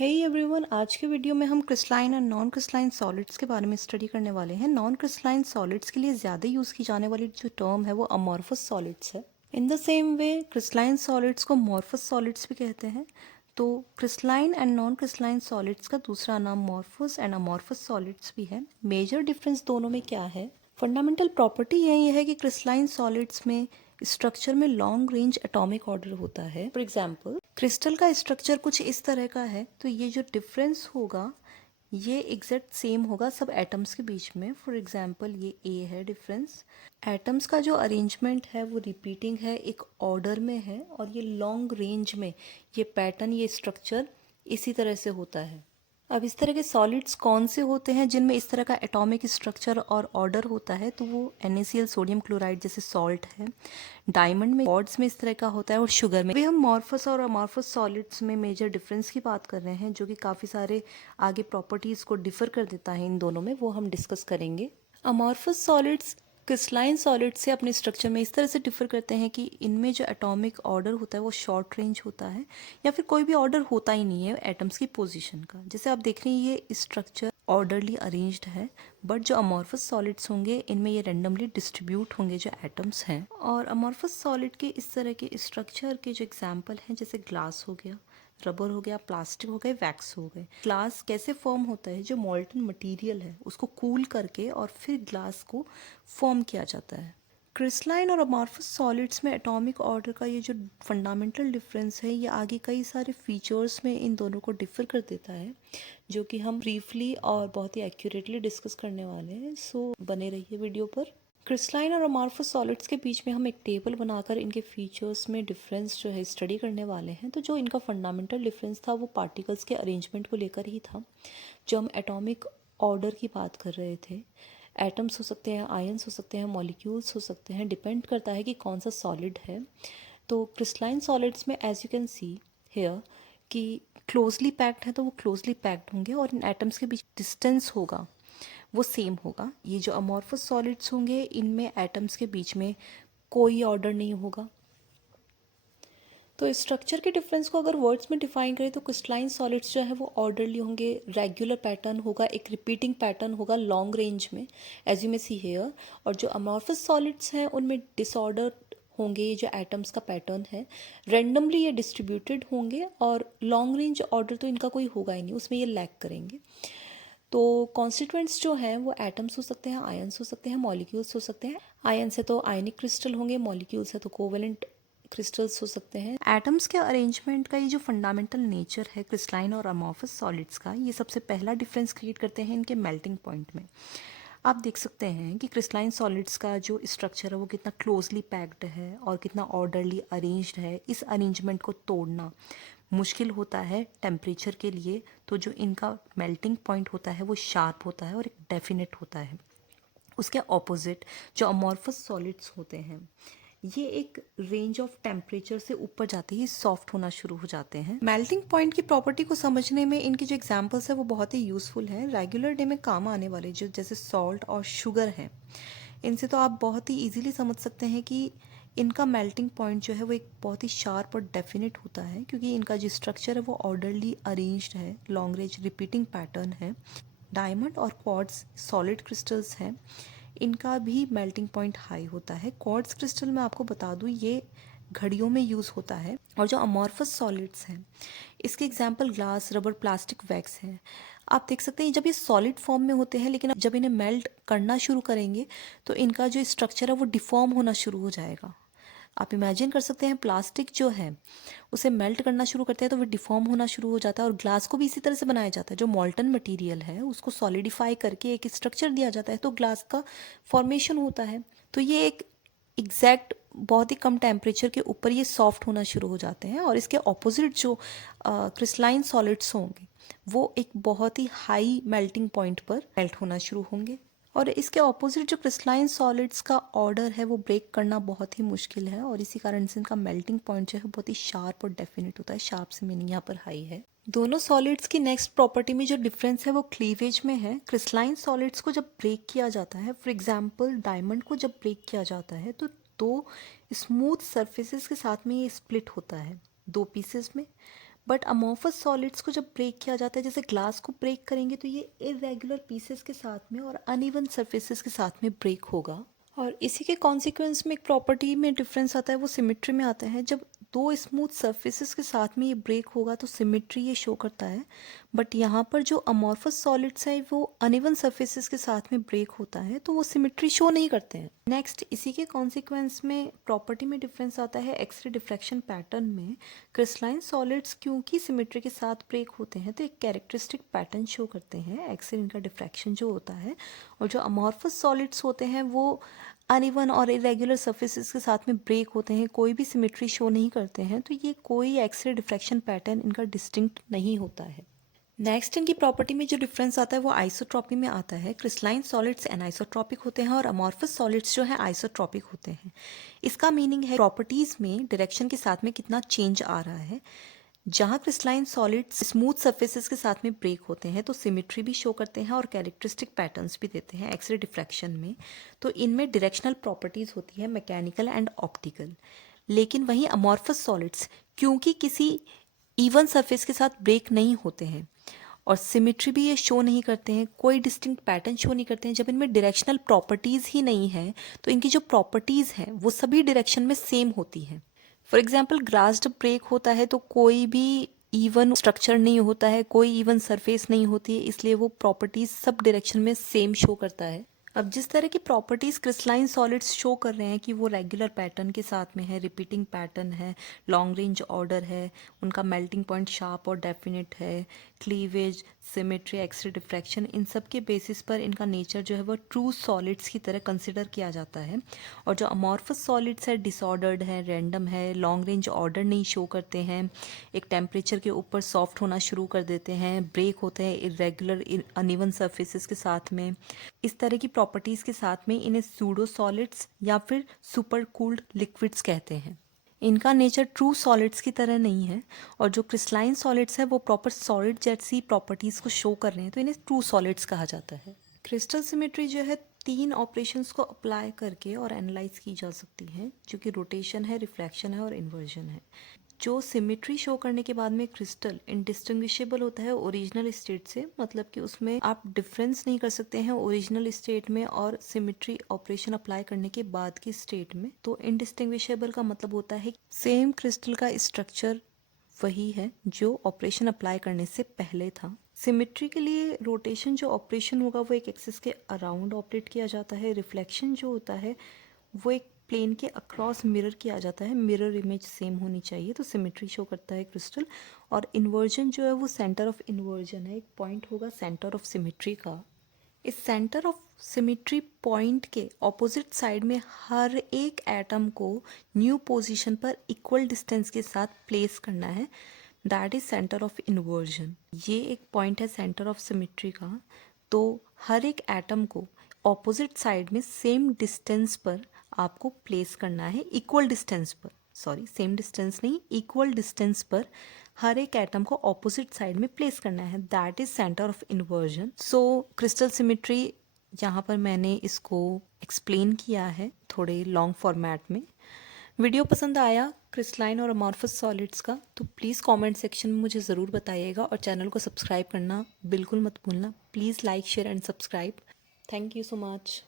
Hey everyone, आज के video में हम क्रिस्टलाइन और नॉन क्रिस्टलाइन सॉलिड्स के बारे में स्टडी करने वाले हैं। नॉन क्रिस्टलाइन सॉलिड्स के लिए ज़्यादा यूज़ की जाने वाली जो टर्म है वो अमॉर्फस सॉलिड्स है। In the same way crystalline solids को मॉर्फस सॉलिड्स भी कहते हैं। तो crystalline and non crystalline solids का दूसरा नाम मॉर्फस एंड अमॉर्फस सॉलिड्स भी है। मेजर डिफरेंस दोनों में क्या है? फंडामेंटल प्रॉपर्टी यही है कि क्रिस्टलाइन सॉलिड्स में स्ट्रक्चर में लॉन्ग रेंज एटॉमिक ऑर्डर होता है। फॉर एग्जांपल क्रिस्टल का स्ट्रक्चर कुछ इस तरह का है, तो ये जो डिफरेंस होगा ये एग्जैक्ट सेम होगा सब एटम्स के बीच में। फॉर एग्जांपल ये ए है डिफरेंस। एटम्स का जो अरेंजमेंट है वो रिपीटिंग है, एक ऑर्डर में है, और ये लॉन्ग रेंज में ये पैटर्न, ये स्ट्रक्चर इसी तरह से होता है। अब इस तरह के सॉलिड्स कौन से होते हैं जिनमें इस तरह का एटॉमिक स्ट्रक्चर और ऑर्डर होता है? तो वो NaCl सोडियम क्लोराइड जैसे सॉल्ट है, डायमंड में, क्वार्ट्ज में इस तरह का होता है, और शुगर में। अभी हम मॉर्फस और अमॉर्फस सॉलिड्स में मेजर डिफरेंस की बात कर रहे हैं, जो कि काफ़ी सारे आगे प्रॉपर्टीज़ को डिफर कर देता है इन दोनों में, वो हम डिस्कस करेंगे। अमॉर्फस सॉलिड्स क्रिस्टलाइन सॉलिड से अपने स्ट्रक्चर में इस तरह से डिफर करते हैं कि इनमें जो एटॉमिक ऑर्डर होता है वो शॉर्ट रेंज होता है, या फिर कोई भी ऑर्डर होता ही नहीं है एटम्स की पोजीशन का। जैसे आप देख रहे हैं ये स्ट्रक्चर ऑर्डरली अरेंज्ड है, बट जो अमॉर्फस सॉलिड्स होंगे इनमें ये रेंडमली डिस्ट्रीब्यूट होंगे जो एटम्स हैं। और अमॉर्फस सॉलिड के इस तरह के स्ट्रक्चर के जो एग्जाम्पल हैं, जैसे ग्लास हो गया, रबर हो गया, प्लास्टिक हो गए, वैक्स हो गए। ग्लास कैसे फॉर्म होता है? जो मॉल्टन मटेरियल है उसको कूल करके और फिर ग्लास को फॉर्म किया जाता है। क्रिस्टलाइन और अमॉर्फस सॉलिड्स में एटॉमिक ऑर्डर का ये जो फंडामेंटल डिफरेंस है, ये आगे कई सारे फीचर्स में इन दोनों को डिफर कर देता है, जो कि हम ब्रीफली और बहुत ही एक्यूरेटली डिस्कस करने वाले हैं। सो बने रहिए वीडियो पर। क्रिस्टलाइन और अमॉर्फस सॉलिड्स के बीच में हम एक टेबल बनाकर इनके फीचर्स में डिफरेंस जो है स्टडी करने वाले हैं। तो जो इनका फंडामेंटल डिफरेंस था वो पार्टिकल्स के अरेंजमेंट को लेकर ही था। जो हम एटॉमिक ऑर्डर की बात कर रहे थे, एटम्स हो सकते हैं, आयंस हो सकते हैं, मॉलिक्यूल्स हो सकते हैं, डिपेंड करता है कि कौन सा सॉलिड है। तो क्रिस्टलाइन सॉलिड्स में as you can see here कि क्लोजली पैक्ड है तो वो क्लोजली पैक्ड होंगे, और इन एटम्स के बीच डिस्टेंस होगा वो सेम होगा। ये जो अमॉर्फस सॉलिड्स होंगे इनमें एटम्स के बीच में कोई ऑर्डर नहीं होगा। तो स्ट्रक्चर के डिफरेंस को अगर वर्ड्स में डिफाइन करें तो क्रिस्टलाइन सॉलिड्स जो है वो ऑर्डरली होंगे, रेगुलर पैटर्न होगा, एक रिपीटिंग पैटर्न होगा लॉन्ग रेंज में, as you may see here. और जो अमॉर्फस सॉलिड्स हैं उनमें डिसऑर्डर होंगे, ये जो एटम्स का पैटर्न है रेंडमली ये डिस्ट्रीब्यूटेड होंगे, और लॉन्ग रेंज ऑर्डर तो इनका कोई होगा ही नहीं, उसमें ये लैक करेंगे। तो कॉन्स्टिट्यूएंट्स जो हैं वो एटम्स हो सकते हैं, आयंस हो सकते हैं, मॉलिक्यूल्स हो सकते हैं। आयंस है तो आयनिक क्रिस्टल होंगे, मॉलिक्यूल्स है तो कोवेलेंट क्रिस्टल्स हो सकते हैं। एटम्स के अरेंजमेंट का ये जो फंडामेंटल नेचर है क्रिस्टलाइन और अमॉर्फस सॉलिड्स का, ये सबसे पहला डिफरेंस क्रिएट करते हैं इनके मेल्टिंग पॉइंट में। आप देख सकते हैं कि क्रिस्टलाइन सॉलिड्स का जो स्ट्रक्चर है वो कितना क्लोजली पैक्ड है और कितना ऑर्डरली अरेंज्ड है। इस अरेंजमेंट को तोड़ना मुश्किल होता है टेम्परेचर के लिए। तो जो इनका मेल्टिंग पॉइंट होता है वो शार्प होता है और एक डेफिनेट होता है। उसके ऑपोजिट जो अमॉर्फस सॉलिड्स होते हैं ये एक रेंज ऑफ टेम्परेचर से ऊपर जाते ही सॉफ्ट होना शुरू हो जाते हैं। मेल्टिंग पॉइंट की प्रॉपर्टी को समझने में इनके जो एग्जांपल्स है वो बहुत ही यूज़फुल हैं, रेगुलर डे में काम आने वाले, जो जैसे सॉल्ट और शुगर हैं। इनसे तो आप बहुत ही इजीली समझ सकते हैं कि इनका मेल्टिंग पॉइंट जो है वो एक बहुत ही शार्प और डेफिनेट होता है, क्योंकि इनका जो स्ट्रक्चर है वो ऑर्डरली अरेंज्ड है, लॉन्ग रेंज रिपीटिंग पैटर्न है। डायमंड और क्वार्ट्ज सॉलिड क्रिस्टल्स हैं, इनका भी मेल्टिंग पॉइंट हाई होता है। क्वार्ट्ज क्रिस्टल मैं आपको बता दूँ ये घड़ियों में यूज़ होता है। और जो अमॉर्फस सॉलिड्स हैं इसके example glass, rubber, plastic, wax हैं। आप देख सकते हैं जब ये सॉलिड फॉर्म में होते हैं, लेकिन जब इन्हें मेल्ट करना शुरू करेंगे तो इनका जो स्ट्रक्चर है वो डिफॉर्म होना शुरू हो जाएगा। आप इमेजिन कर सकते हैं प्लास्टिक जो है उसे मेल्ट करना शुरू करते हैं तो वो डिफॉर्म होना शुरू हो जाता है, और ग्लास को भी इसी तरह से बनाया जाता है। जो मॉल्टन मटेरियल है उसको सॉलिडिफाई करके एक स्ट्रक्चर दिया जाता है तो ग्लास का फॉर्मेशन होता है। तो ये एक एग्जैक्ट बहुत ही कम टेम्परेचर के ऊपर ये सॉफ्ट होना शुरू हो जाते हैं, और इसके ऑपोजिट जो क्रिस्टलाइन सॉलिड्स होंगे वो एक बहुत ही हाई मेल्टिंग पॉइंट पर मेल्ट होना शुरू होंगे। और इसके ऑपोजिट जो क्रिस्टलाइन सॉलिड्स का ऑर्डर है वो ब्रेक करना बहुत ही मुश्किल है, और इसी कारण से इनका मेल्टिंग पॉइंट जो है बहुत ही शार्प और डेफिनेट होता है। शार्प से मीनिंग यहाँ पर हाई है। दोनों सॉलिड्स की नेक्स्ट प्रॉपर्टी में जो डिफरेंस है वो क्लीवेज में है। क्रिस्टलाइन सॉलिड्स को जब ब्रेक किया जाता है, फॉर एग्जांपल डायमंड को जब ब्रेक किया जाता है तो दो स्मूथ सरफेसेस के साथ में ये स्प्लिट होता है दो पीसेस में। बट अमॉर्फस सॉलिड्स को जब ब्रेक किया जाता है, जैसे ग्लास को ब्रेक करेंगे तो ये इरेगुलर पीसेस के साथ में और अनइवन सरफेसेस के साथ में ब्रेक होगा। और इसी के कॉन्सिक्वेंस में एक प्रॉपर्टी में डिफरेंस आता है, वो सिमेट्री में आता है। जब दो स्मूथ सरफेसेस के साथ में ये ब्रेक होगा तो सिमेट्री ये शो करता है। बट यहाँ पर जो अमॉर्फस सॉलिड्स है वो अनइवन सरफेसेस के साथ में ब्रेक होता है, तो वो सिमेट्री शो नहीं करते हैं। नेक्स्ट, इसी के कॉन्सिक्वेंस में प्रॉपर्टी में डिफरेंस आता है एक्सरे डिफ्रैक्शन पैटर्न में। क्रिस्टलाइन सॉलिड्स क्योंकि सिमेट्री के साथ ब्रेक होते हैं तो एक कैरेक्टरिस्टिक पैटर्न शो करते हैं एक्सरे इनका डिफ्रैक्शन जो होता है। और जो अमॉर्फस सॉलिड्स होते हैं वो अनइवन और इरेगुलर सर्फेसिस के साथ में ब्रेक होते हैं, कोई भी सिमेट्री शो नहीं करते हैं, तो ये कोई एक्सरे डिफ्रैक्शन पैटर्न इनका डिस्टिंक्ट नहीं होता है। नेक्स्ट, इनकी प्रॉपर्टी में जो डिफरेंस आता है वो आइसोट्रॉपी में आता है। क्रिस्टलाइन सॉलिड्स एनाइसोट्रॉपिक होते हैं और अमॉर्फस सॉलिड्स जो है आइसोट्रॉपिक होते हैं। इसका मीनिंग है प्रॉपर्टीज में डायरेक्शन के साथ में कितना चेंज आ रहा है। जहाँ क्रिस्टलाइन सॉलिड्स स्मूथ सरफेसेस के साथ में ब्रेक होते हैं तो सिमेट्री भी शो करते हैं और कैरेक्टरिस्टिक पैटर्न्स भी देते हैं एक्सरे डिफ्रैक्शन में। तो इनमें डायरेक्शनल प्रॉपर्टीज होती है मैकेनिकल एंड ऑप्टिकल। लेकिन वहीं अमॉर्फस सॉलिड्स क्योंकि किसी इवन सरफेस के साथ ब्रेक नहीं होते हैं और सिमेट्री भी ये शो नहीं करते हैं, कोई डिस्टिंक्ट पैटर्न शो नहीं करते हैं, जब इनमें डायरेक्शनल प्रॉपर्टीज़ ही नहीं है तो इनकी जो प्रॉपर्टीज़ हैं वो सभी डायरेक्शन में सेम होती हैं। फॉर एग्जाम्पल, ग्लास जब ब्रेक होता है तो कोई भी इवन स्ट्रक्चर नहीं होता है, कोई इवन सरफेस नहीं होती है, इसलिए वो प्रॉपर्टीज सब डायरेक्शन में सेम शो करता है। अब जिस तरह की प्रॉपर्टीज क्रिस्टलाइन सॉलिड्स शो कर रहे हैं कि वो रेगुलर पैटर्न के साथ में है, रिपीटिंग पैटर्न है, लॉन्ग रेंज ऑर्डर है, उनका मेल्टिंग पॉइंट शार्प और डेफिनेट है, क्लीवेज, सिमेट्री, एक्सरे डिफ्रैक्शन, इन सब के बेसिस पर इनका नेचर जो है वो ट्रू सॉलिड्स की तरह कंसिडर किया जाता है। और जो अमॉर्फस सॉलिड्स है डिसऑर्डर्ड है, रैंडम है, लॉन्ग रेंज ऑर्डर नहीं शो करते हैं, एक टेम्परेचर के ऊपर सॉफ्ट होना शुरू कर देते हैं, ब्रेक होते हैं इरेगुलर अनइवन सरफेसेस के साथ में। इस तरह की प्रॉपर्टीज़ के साथ में इन्हें सूडो सॉलिड्स या फिर सुपर कूल्ड लिक्विड्स कहते हैं। इनका नेचर ट्रू सॉलिड्स की तरह नहीं है और जो क्रिस्टलाइन सॉलिड्स है वो प्रॉपर सॉलिड जैसी प्रॉपर्टीज़ को शो कर रहे हैं, तो इन्हें ट्रू सॉलिड्स कहा जाता है। क्रिस्टल सिमेट्री जो है 3 ऑपरेशंस को अप्लाई करके और एनालाइज की जा सकती है, जो कि रोटेशन है, रिफ्रैक्शन है और इन्वर्जन है। जो सिमेट्री शो करने के बाद में क्रिस्टल इंडिस्टिंग्विशेबल होता है ओरिजिनल स्टेट से, मतलब कि उसमें आप डिफरेंस नहीं कर सकते हैं ओरिजिनल स्टेट में और सिमेट्री ऑपरेशन अप्लाई करने के बाद की स्टेट में। तो इंडिस्टिंग्विशेबल का मतलब होता है सेम क्रिस्टल का स्ट्रक्चर वही है जो ऑपरेशन अप्लाई करने से पहले था। सिमेट्री के लिए रोटेशन जो ऑपरेशन होगा वो एक एक्सिस के अराउंड ऑपरेट किया जाता है। रिफ्लेक्शन जो होता है वो एक प्लेन के अक्रॉस मिरर किया जाता है, मिरर इमेज सेम होनी चाहिए, तो सिमेट्री शो करता है क्रिस्टल। और इन्वर्जन जो है वो सेंटर ऑफ इन्वर्जन है, एक पॉइंट होगा सेंटर ऑफ सिमेट्री का। इस सेंटर ऑफ सिमेट्री पॉइंट के ऑपोजिट साइड में हर एक एटम को न्यू पोजीशन पर इक्वल डिस्टेंस के साथ प्लेस करना है, that is centre of inversion. ये एक पॉइंट है सेंटर ऑफ सिमेट्री का। तो हर एक एटम को ऑपोजिट साइड में सेम डिस्टेंस पर आपको प्लेस करना है, इक्वल डिस्टेंस पर, सॉरी सेम डिस्टेंस नहीं, इक्वल डिस्टेंस पर हर एक एटम को ऑपोजिट साइड में प्लेस करना है, that is centre of inversion. So crystal symmetry यहाँ पर मैंने इसको एक्सप्लेन किया है थोड़े लॉन्ग फॉर्मेट में। वीडियो पसंद आया क्रिस्टलाइन और अमॉर्फस सॉलिड्स का तो प्लीज़ कमेंट सेक्शन में मुझे ज़रूर बताइएगा और चैनल को सब्सक्राइब करना बिल्कुल मत भूलना। Please like share and subscribe. Thank you so much.